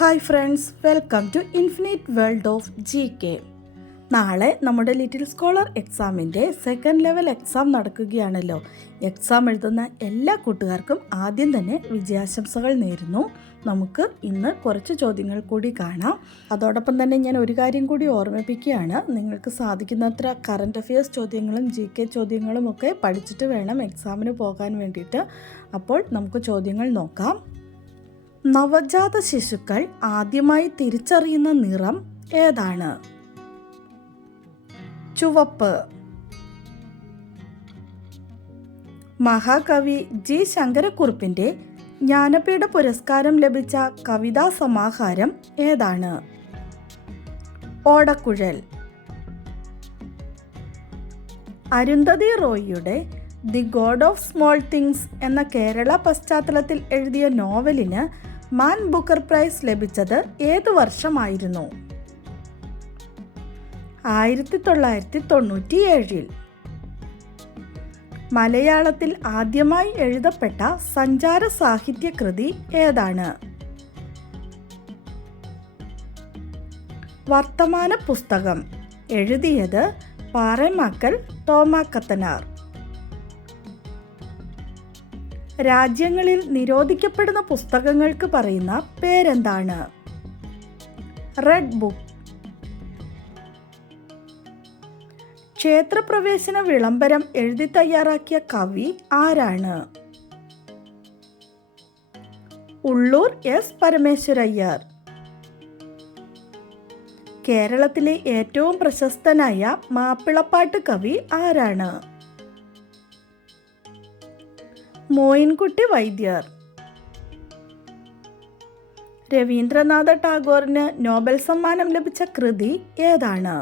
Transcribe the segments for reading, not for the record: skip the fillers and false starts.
Hi friends, welcome to infinite world of GK. നാളെ നമ്മുടെ little scholar എക്സാമിൻ്റെ second level exam നടക്കുകയാണല്ലോ. എക്സാം എഴുതുന്ന എല്ലാ കൂട്ടുകാർക്കും ആദ്യം തന്നെ വിജയാശംസകൾ നേരുന്നു. നമുക്ക് ഇന്ന് കുറച്ച് ചോദ്യങ്ങൾ കൂടി കാണാം. അതോടൊപ്പം തന്നെ ഞാൻ ഒരു കാര്യം കൂടി ഓർമ്മിപ്പിക്കുകയാണ്. നിങ്ങൾക്ക് സാധിക്കുന്നത്ര കറണ്ട് അഫയേഴ്സ് ചോദ്യങ്ങളും GK ചോദ്യങ്ങളും ഒക്കെ പഠിച്ചിട്ട് വേണം എക്സാമിന് പോകാൻ വേണ്ടിയിട്ട്. അപ്പോൾ നമുക്ക് ചോദ്യങ്ങൾ നോക്കാം. നവജാത ശിശുക്കൾ ആദ്യമായി തിരിച്ചറിയുന്ന നിറം ഏതാണ്? ചുവപ്പ്. മഹാകവി G. ശങ്കരക്കുറുപ്പിൻ്റെ ജ്ഞാനപീഠ പുരസ്കാരം ലഭിച്ച കവിതാ സമാഹാരം ഏതാണ്? ഓടക്കുഴൽ. അരുന്ധതി റോയിയുടെ the God of Small Things എന്ന കേരള പശ്ചാത്തലത്തിൽ എഴുതിയ നോവലിന് മാൻ ബുക്കർ പ്രൈസ് ലഭിച്ചത് ഏത് വർഷമായിരുന്നു? 1997. മലയാളത്തിൽ ആദ്യമായി എഴുതപ്പെട്ട സഞ്ചാര സാഹിത്യ കൃതി ഏതാണ്? വർത്തമാന പുസ്തകം. എഴുതിയത് പാറേമാക്കൽ തോമാക്കത്തനാർ. രാജ്യങ്ങളിൽ നിരോധിക്കപ്പെടുന്ന പുസ്തകങ്ങൾക്ക് പറയുന്ന പേരെന്താണ്? Red book. ക്ഷേത്രപ്രവേശന വിളംബരം എഴുതി തയ്യാറാക്കിയ കവി ആരാണ്? ഉള്ളൂർ S. പരമേശ്വരയ്യർ. കേരളത്തിലെ ഏറ്റവും പ്രശസ്തനായ മാപ്പിളപ്പാട്ട് കവി ആരാണ്? മോയിൻകുട്ടി വൈദ്യർ. രവീന്ദ്രനാഥ ടാഗോറിന് നോബൽ സമ്മാനം ലഭിച്ച കൃതി ഏതാണ്?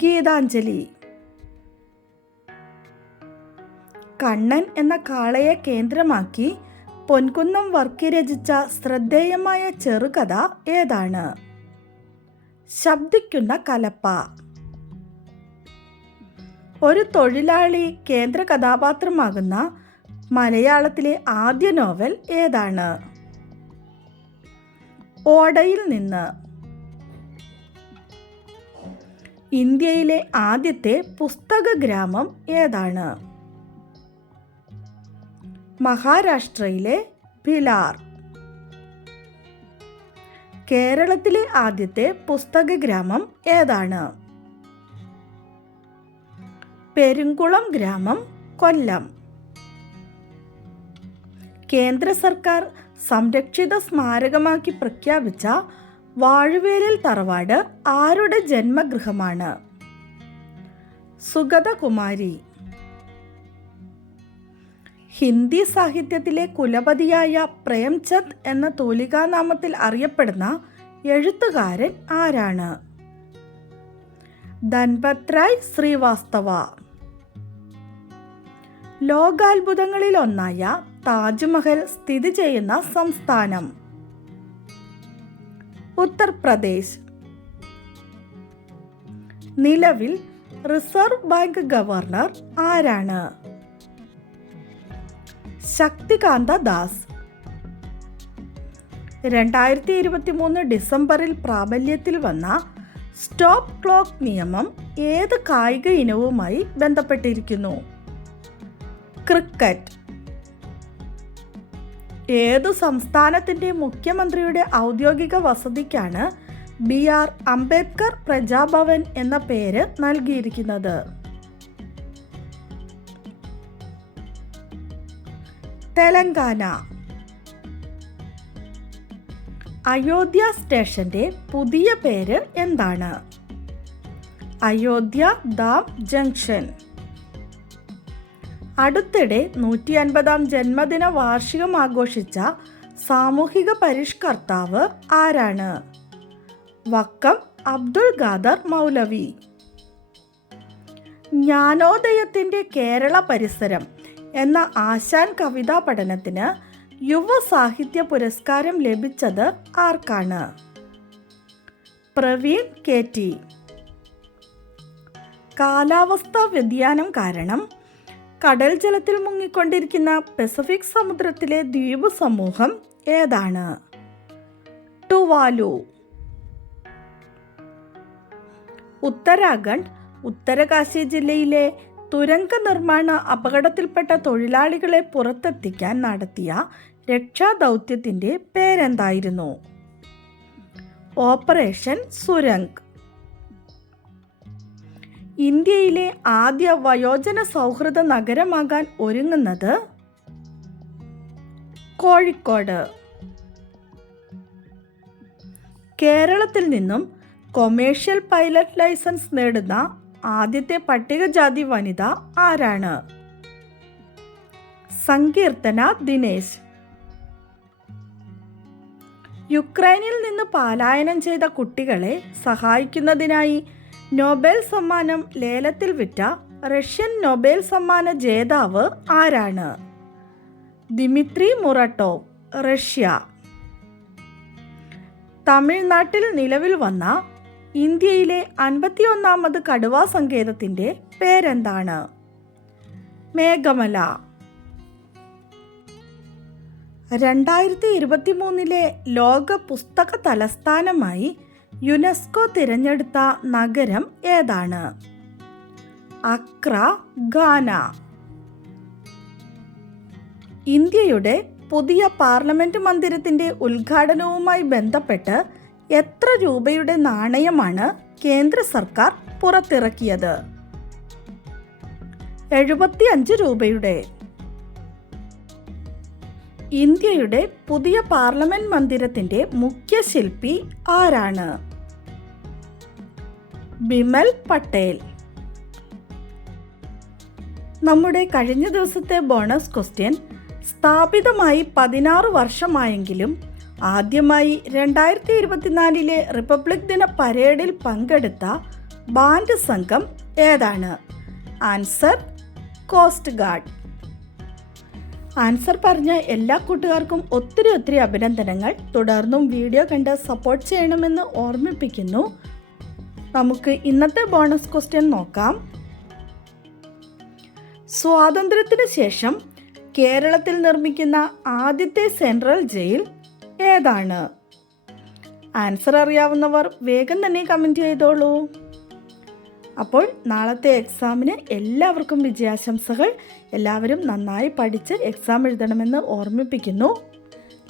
ഗീതാഞ്ജലി. കണ്ണൻ എന്ന കാളയെ കേന്ദ്രമാക്കി പൊൻകുന്നം വർക്കി രചിച്ച ശ്രദ്ധേയമായ ചെറുകഥ ഏതാണ്? ശബ്ദിക്കുന്ന കലപ്പ. ഒരു തൊഴിലാളി കേന്ദ്ര കഥാപാത്രമാകുന്ന മലയാളത്തിലെ ആദ്യ നോവൽ ഏതാണ്? ഓടയിൽ നിന്ന്. ഇന്ത്യയിലെ ആദ്യത്തെ പുസ്തക ഗ്രാമം ഏതാണ്? മഹാരാഷ്ട്രയിലെ ഭിലാർ. കേരളത്തിലെ ആദ്യത്തെ പുസ്തക ഗ്രാമം ഏതാണ്? പെരുങ്കുളം ഗ്രാമം, കൊല്ലം. കേന്ദ്ര സർക്കാർ സംരക്ഷിത സ്മാരകമാക്കി പ്രഖ്യാപിച്ച വാഴുവേലിൽ തറവാട് ആരുടെ ജന്മഗൃഹമാണ്? സുഗതകുമാരി. ഹിന്ദി സാഹിത്യത്തിലെ കുലപതിയായ പ്രേംചന്ദ് എന്ന തൂലികാനാമത്തിൽ അറിയപ്പെടുന്ന എഴുത്തുകാരൻ ആരാണ്? ധൻപത് റായ് ശ്രീവാസ്തവ. ലോകാത്ഭുതങ്ങളിൽ ഒന്നായ താജ്മഹൽ സ്ഥിതി ചെയ്യുന്ന സംസ്ഥാനം? ഉത്തർപ്രദേശ്. നിലവിൽ റിസർവ് ബാങ്ക് ഗവർണർ ആരാണ്? ശക്തികാന്ത ദാസ്. 2023 ഡിസംബറിൽ പ്രാബല്യത്തിൽ വന്ന സ്റ്റോപ്പ് ക്ലോക്ക് നിയമം ഏത് കായിക ഇനവുമായി ബന്ധപ്പെട്ടിരിക്കുന്നു? ക്രിക്കറ്റ്. ഏതു സംസ്ഥാനത്തിൻ്റെ മുഖ്യമന്ത്രിയുടെ ഔദ്യോഗിക വസതിക്കാണ് BR അംബേദ്കർ പ്രജാഭവൻ എന്ന പേര് നൽകിയിരിക്കുന്നത്? തെലങ്കാന. അയോധ്യ സ്റ്റേഷന്റെ പുതിയ പേര് എന്താണ്? അയോധ്യ ധാം ജംഗ്ഷൻ. അടുത്തിടെ 150-ാം ജന്മദിന വാർഷികം ആഘോഷിച്ച സാമൂഹിക പരിഷ്കർത്താവ് ആരാണ്? വക്കം അബ്ദുൽ ഖാദർ മൗലവി. ജ്ഞാനോദയത്തിൻ്റെ കേരള പരിസരം എന്ന ആശാൻ കവിതാ പഠനത്തിന് യുവ സാഹിത്യ പുരസ്കാരം ലഭിച്ചത് ആർക്കാണ്? പ്രവീൺ KT. കാലാവസ്ഥാ വ്യതിയാനം കാരണം കടൽ ജലത്തിൽ മുങ്ങിക്കൊണ്ടിരിക്കുന്ന പസഫിക് സമുദ്രത്തിലെ ദ്വീപ് സമൂഹം ഏതാണ്? മോട്ടുവാലു. ഉത്തരാഖണ്ഡ് ഉത്തരകാശി ജില്ലയിലെ തുരങ്ക നിർമ്മാണ അപകടത്തിൽപ്പെട്ട തൊഴിലാളികളെ പുറത്തെത്തിക്കാൻ നടത്തിയ രക്ഷാദൗത്യത്തിൻ്റെ പേരെന്തായിരുന്നു? ഓപ്പറേഷൻ സുരംഗ്. ഇന്ത്യയിലെ ആദ്യ വയോജന സൗഹൃദ നഗരമാകാൻ ഒരുങ്ങുന്നത് കോഴിക്കോട്. കേരളത്തിൽ നിന്നും കൊമേഴ്ഷ്യൽ പൈലറ്റ് ലൈസൻസ് നേടുന്ന ആദ്യത്തെ പട്ടികജാതി വനിത ആരാണ്? സങ്കീർത്തന ദിനേശ്. യുക്രൈനിൽ നിന്ന് പലായനം ചെയ്ത കുട്ടികളെ സഹായിക്കുന്നതിനായി നൊബേൽ സമ്മാനം ലേലത്തിൽ വിറ്റ റഷ്യൻ നൊബേൽ സമ്മാന ജേതാവ് ആരാണ്? Dmitry Muratov, Russia. തമിഴ്നാട്ടിൽ നിലവിൽ വന്ന ഇന്ത്യയിലെ 51ാമത് കടുവാ സങ്കേതത്തിൻ്റെ പേരെന്താണ്? മേഘമല. 2023 ലോക പുസ്തക തലസ്ഥാനമായി യുനെസ്കോ തിരഞ്ഞെടുത്ത നഗരം ഏതാണ്? അക്ര, ഗാന. ഇന്ത്യയുടെ പുതിയ പാർലമെന്റ് മന്ദിരത്തിൻ്റെ ഉദ്ഘാടനവുമായി ബന്ധപ്പെട്ട് എത്ര രൂപയുടെ നാണയമാണ് കേന്ദ്ര സർക്കാർ പുറത്തിറക്കിയത്? 75 രൂപയുടെ. ഇന്ത്യയുടെ പുതിയ പാർലമെന്റ് മന്ദിരത്തിൻ്റെ മുഖ്യ ശില്പി ആരാണ്? ബിമൽ പട്ടേൽ. നമ്മുടെ കഴിഞ്ഞ ദിവസത്തെ ബോണസ് ക്വസ്റ്റ്യൻ സ്ഥാപിതമായി 16 വർഷമായെങ്കിലും ആദ്യമായി 2024 റിപ്പബ്ലിക് ദിന പരേഡിൽ പങ്കെടുത്ത ബാൻഡ് സംഘം ഏതാണ്? Answer coast guard. ആൻസർ പറഞ്ഞ എല്ലാ കൂട്ടുകാർക്കും ഒത്തിരി അഭിനന്ദനങ്ങൾ. തുടർന്നും വീഡിയോ കണ്ട് സപ്പോർട്ട് ചെയ്യണമെന്ന് ഓർമ്മിപ്പിക്കുന്നു. നമുക്ക് ഇന്നത്തെ ബോണസ് ക്വസ്റ്റ്യൻ നോക്കാം. സ്വാതന്ത്ര്യത്തിന് ശേഷം കേരളത്തിൽ നിർമ്മിക്കുന്ന ആദ്യത്തെ സെൻട്രൽ ജയിൽ ഏതാണ്? ആൻസർ അറിയാവുന്നവർ വേഗം തന്നെ കമൻറ്റ് ചെയ്തോളൂ. അപ്പോൾ നാളത്തെ എക്സാമിന് എല്ലാവർക്കും വിജയാശംസകൾ. എല്ലാവരും നന്നായി പഠിച്ച് എക്സാം എഴുതണമെന്ന് ഓർമ്മിപ്പിക്കുന്നു.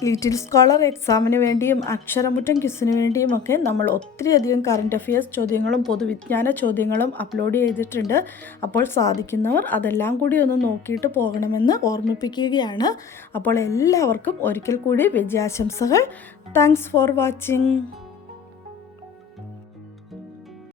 ലിറ്റിൽ സ്കോളർ എക്സാമിന് വേണ്ടിയും അക്ഷരമുറ്റം ക്വിസിന് വേണ്ടിയുമൊക്കെ നമ്മൾ ഒത്തിരിയധികം കറണ്ട് അഫയേഴ്സ് ചോദ്യങ്ങളും പൊതുവിജ്ഞാന ചോദ്യങ്ങളും അപ്ലോഡ് ചെയ്തിട്ടുണ്ട്. അപ്പോൾ സാധിക്കുന്നവർ അതെല്ലാം കൂടി ഒന്ന് നോക്കിയിട്ട് പോകണമെന്ന് ഓർമ്മിപ്പിക്കുകയാണ്. അപ്പോൾ എല്ലാവർക്കും ഒരിക്കൽ കൂടി വിജയാശംസകൾ. Thanks for watching.